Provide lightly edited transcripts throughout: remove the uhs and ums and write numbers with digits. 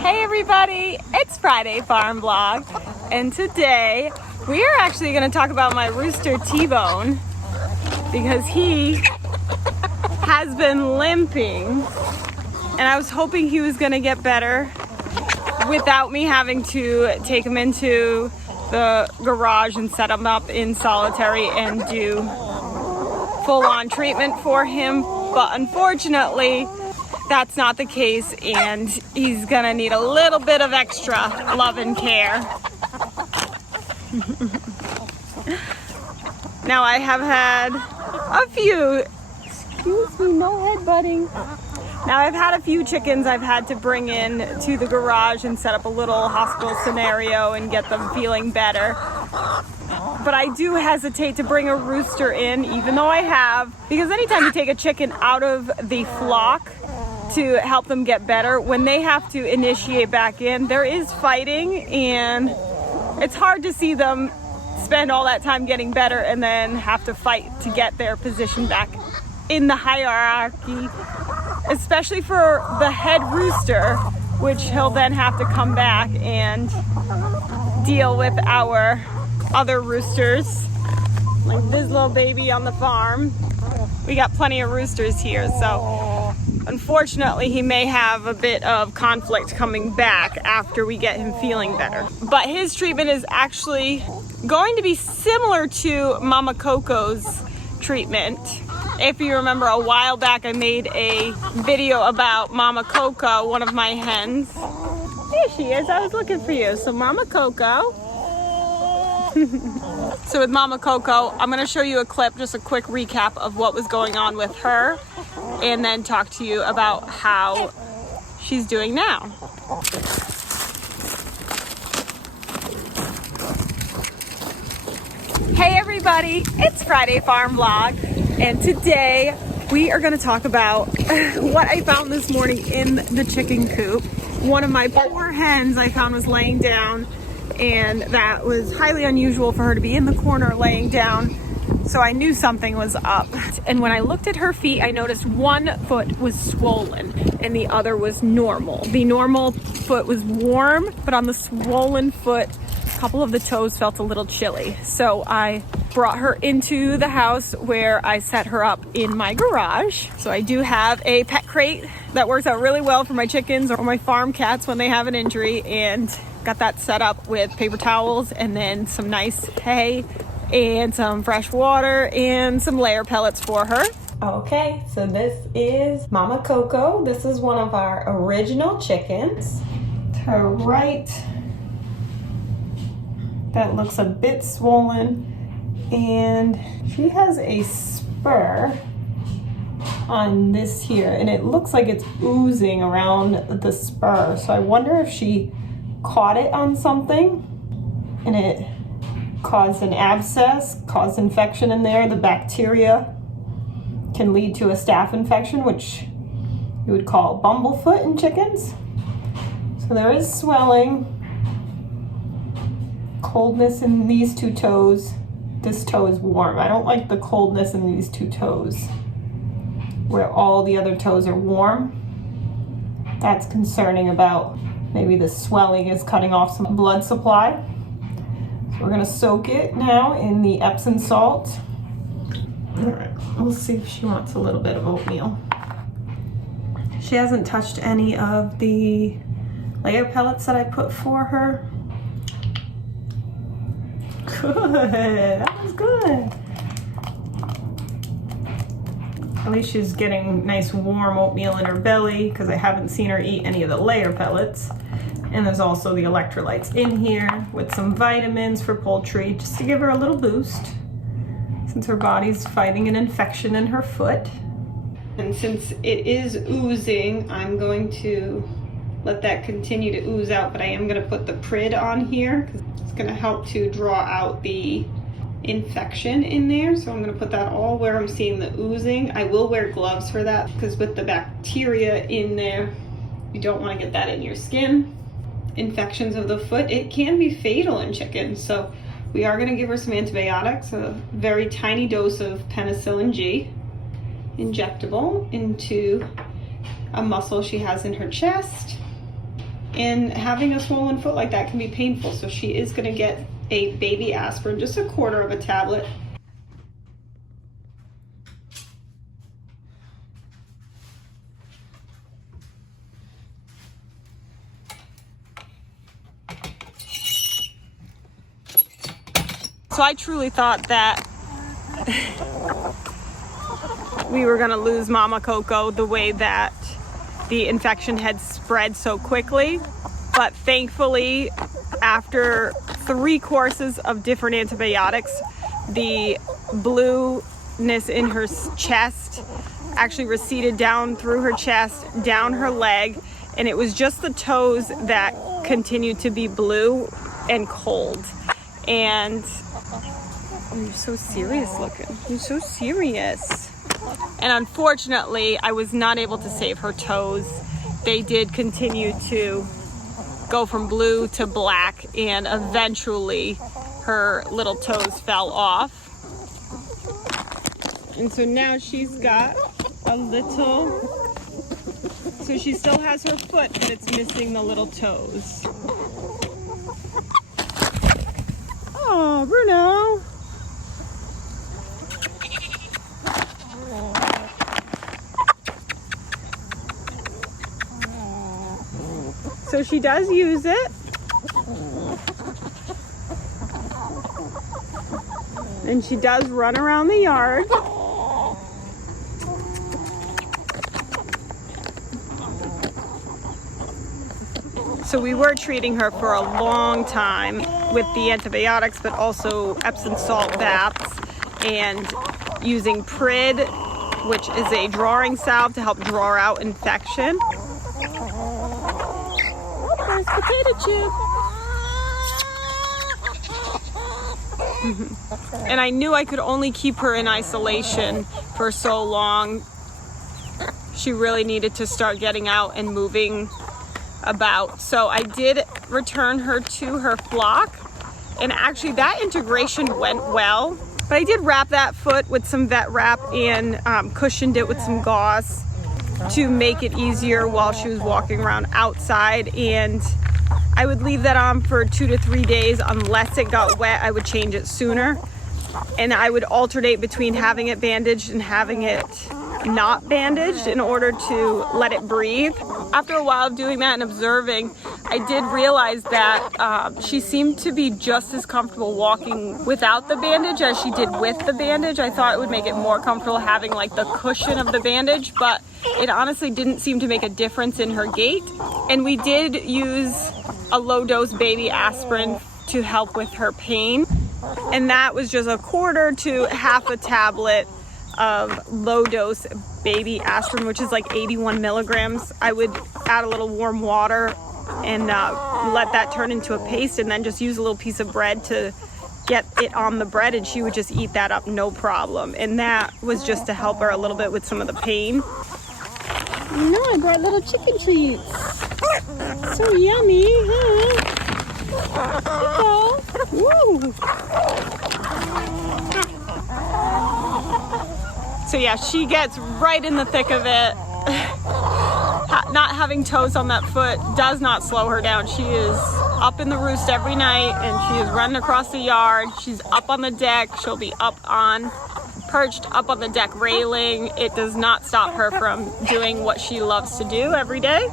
Hey everybody, it's Friday Farm Vlog, and today we are actually going to talk about my rooster T-Bone because he has been limping, and I was hoping he was going to get better without me having to take him into the garage and set him up in solitary and do full-on treatment for him, but unfortunately that's not the case, and he's gonna need a little bit of extra love and care. Now I have had a few, excuse me, no headbutting. Now I've had a few chickens I've had to bring in to the garage and set up a little hospital scenario and get them feeling better. But I do hesitate to bring a rooster in, even though I have, because anytime you take a chicken out of the flock to help them get better, when they have to initiate back in, there is fighting, and it's hard to see them spend all that time getting better and then have to fight to get their position back in the hierarchy, especially for the head rooster, which he'll then have to come back and deal with our other roosters, like this little baby on the farm. We got plenty of roosters here, so unfortunately he may have a bit of conflict coming back after we get him feeling better. But his treatment is actually going to be similar to Mama Coco's treatment. If you remember, a while back I made a video about Mama Coco, one of my hens. There she is, I was looking for you. So Mama Coco. So with Mama Coco, I'm going to show you a clip, just a quick recap of what was going on with her, and then talk to you about how she's doing now. Hey everybody, it's Friday Farm Vlog, and today we are going to talk about what I found this morning in the chicken coop. One of my poor hens I found was laying down, and that was highly unusual for her to be in the corner laying down, so I knew something was up. And when I looked at her feet, I noticed one foot was swollen and the other was normal. The normal foot was warm, but on the swollen foot, a couple of the toes felt a little chilly. So I brought her into the house where I set her up in my garage. So I do have a pet crate that works out really well for my chickens or my farm cats when they have an injury, and got that set up with paper towels and then some nice hay and some fresh water and some layer pellets for her. Okay, so this is Mama Coco. This is one of our original chickens. To her right, that looks a bit swollen, and she has a spur on this here, and it looks like it's oozing around the spur. So I wonder if she caught it on something and it caused an abscess, caused infection in there. The bacteria can lead to a staph infection, which you would call bumblefoot in chickens. So there is swelling, coldness in these two toes. This toe is warm. I don't like the coldness in these two toes where all the other toes are warm. That's concerning about maybe the swelling is cutting off some blood supply. So we're gonna soak it now in the Epsom salt. All right, we'll see if she wants a little bit of oatmeal. She hasn't touched any of the layer pellets that I put for her. Good, that was good. At least she's getting nice warm oatmeal in her belly, because I haven't seen her eat any of the layer pellets. And there's also the electrolytes in here with some vitamins for poultry, just to give her a little boost since her body's fighting an infection in her foot. And since it is oozing, I'm going to let that continue to ooze out, but I am going to put the Prid on here because it's going to help to draw out the infection in there. So I'm going to put that all where I'm seeing the oozing. I will wear gloves for that, because with the bacteria in there, you don't want to get that in your skin. Infections of the foot, it can be fatal in chickens, so we are going to give her some antibiotics, a very tiny dose of penicillin G, injectable into a muscle she has in her chest, And having a swollen foot like that can be painful, so she is going to get a baby aspirin, just a quarter of a tablet. So I truly thought that we were going to lose Mama Coco the way that the infection had spread so quickly. But thankfully, after 3 courses of different antibiotics, the blueness in her chest actually receded down through her chest, down her leg, and it was just the toes that continued to be blue and cold. And you're so serious looking. You're so serious. And unfortunately, I was not able to save her toes. They did continue to go from blue to black, and eventually her little toes fell off. And so now she's got a little, so she still has her foot, but it's missing the little toes. Oh, Bruno. So she does use it. And she does run around the yard. So we were treating her for a long time with the antibiotics, but also Epsom salt baths and using Prid, which is a drawing salve to help draw out infection. There's potato chip. And I knew I could only keep her in isolation for so long. She really needed to start getting out and moving about. So I did return her to her flock, and actually that integration went well. But I did wrap that foot with some vet wrap and cushioned it with some gauze to make it easier while she was walking around outside. And I would leave that on for 2 to 3 days. Unless it got wet, I would change it sooner. And I would alternate between having it bandaged and having it not bandaged in order to let it breathe. After a while of doing that and observing, I did realize that she seemed to be just as comfortable walking without the bandage as she did with the bandage. I thought it would make it more comfortable having like the cushion of the bandage, but it honestly didn't seem to make a difference in her gait. And we did use a low-dose baby aspirin to help with her pain. And that was just a quarter to half a tablet of low-dose baby aspirin, which is like 81 milligrams. I would add a little warm water and let that turn into a paste, and then just use a little piece of bread to get it on the bread, and she would just eat that up no problem. And that was just to help her a little bit with some of the pain. No, I brought little chicken treats. So yummy, huh? Woo. So yeah, she gets right in the thick of it. Not having toes on that foot does not slow her down. She is up in the roost every night, and she is running across the yard. She's up on the deck. She'll be perched up on the deck railing. It does not stop her from doing what she loves to do every day.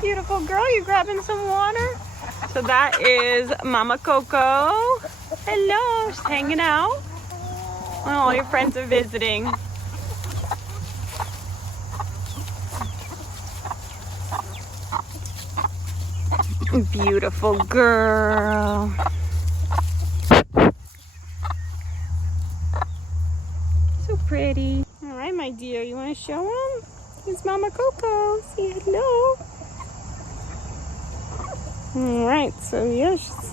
Beautiful girl, you grabbing some water? So that is Mama Coco. Hello, she's hanging out. All your friends are visiting. Beautiful girl. So pretty. All right, my dear, you want to show him? Here's Mama Coco. Say hello. All right, so yeah, she's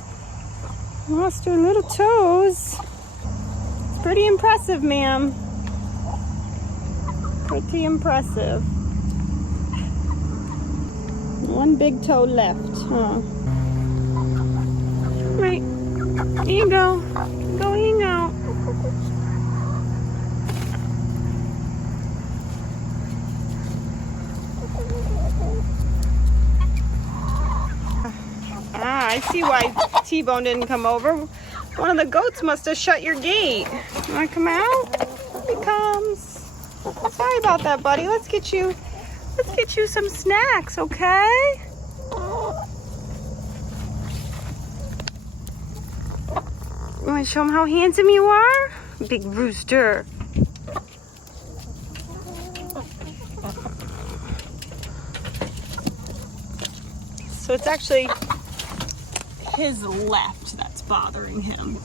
lost her little toes. It's pretty impressive, ma'am. Pretty impressive. One big toe left, huh? Right, here you go. Go hang out. Ah, I see why T-Bone didn't come over. One of the goats must have shut your gate. You wanna come out? Here he comes. Sorry about that, buddy. Let's get you some snacks, okay? You wanna show him how handsome you are? Big rooster. So it's actually his left that's bothering him.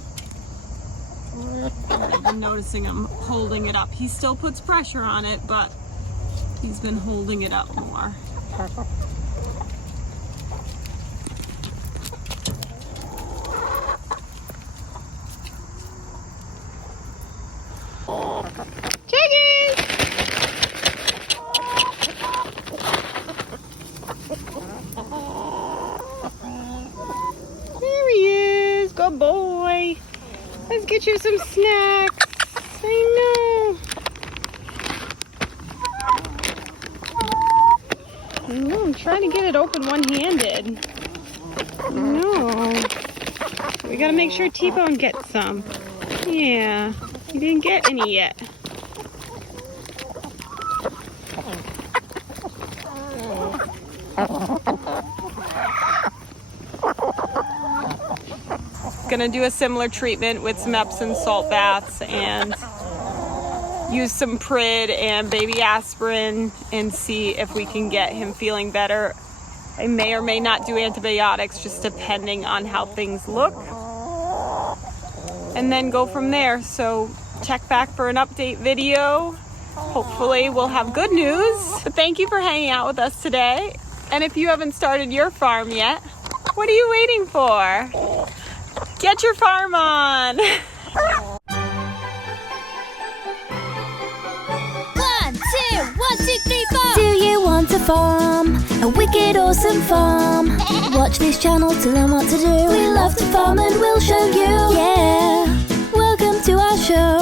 I've been noticing him holding it up. He still puts pressure on it, but he's been holding it up more. Chiggy! There he is. Good boy. Let's get you some snacks. I know. I'm trying to get it open one-handed. No. We gotta make sure T-Bone gets some. Yeah. He didn't get any yet. Gonna do a similar treatment with some Epsom salt baths and use some Prid and baby aspirin and see if we can get him feeling better. I may or may not do antibiotics just depending on how things look, and then go from there. So check back for an update video. Hopefully we'll have good news. But thank you for hanging out with us today. And if you haven't started your farm yet, what are you waiting for? Get your farm on! 1, 2, 1, 2, 3, 4. Do you want a farm? A wicked awesome farm? Watch this channel to learn what to do. We love to farm and we'll show you. Yeah, welcome to our show.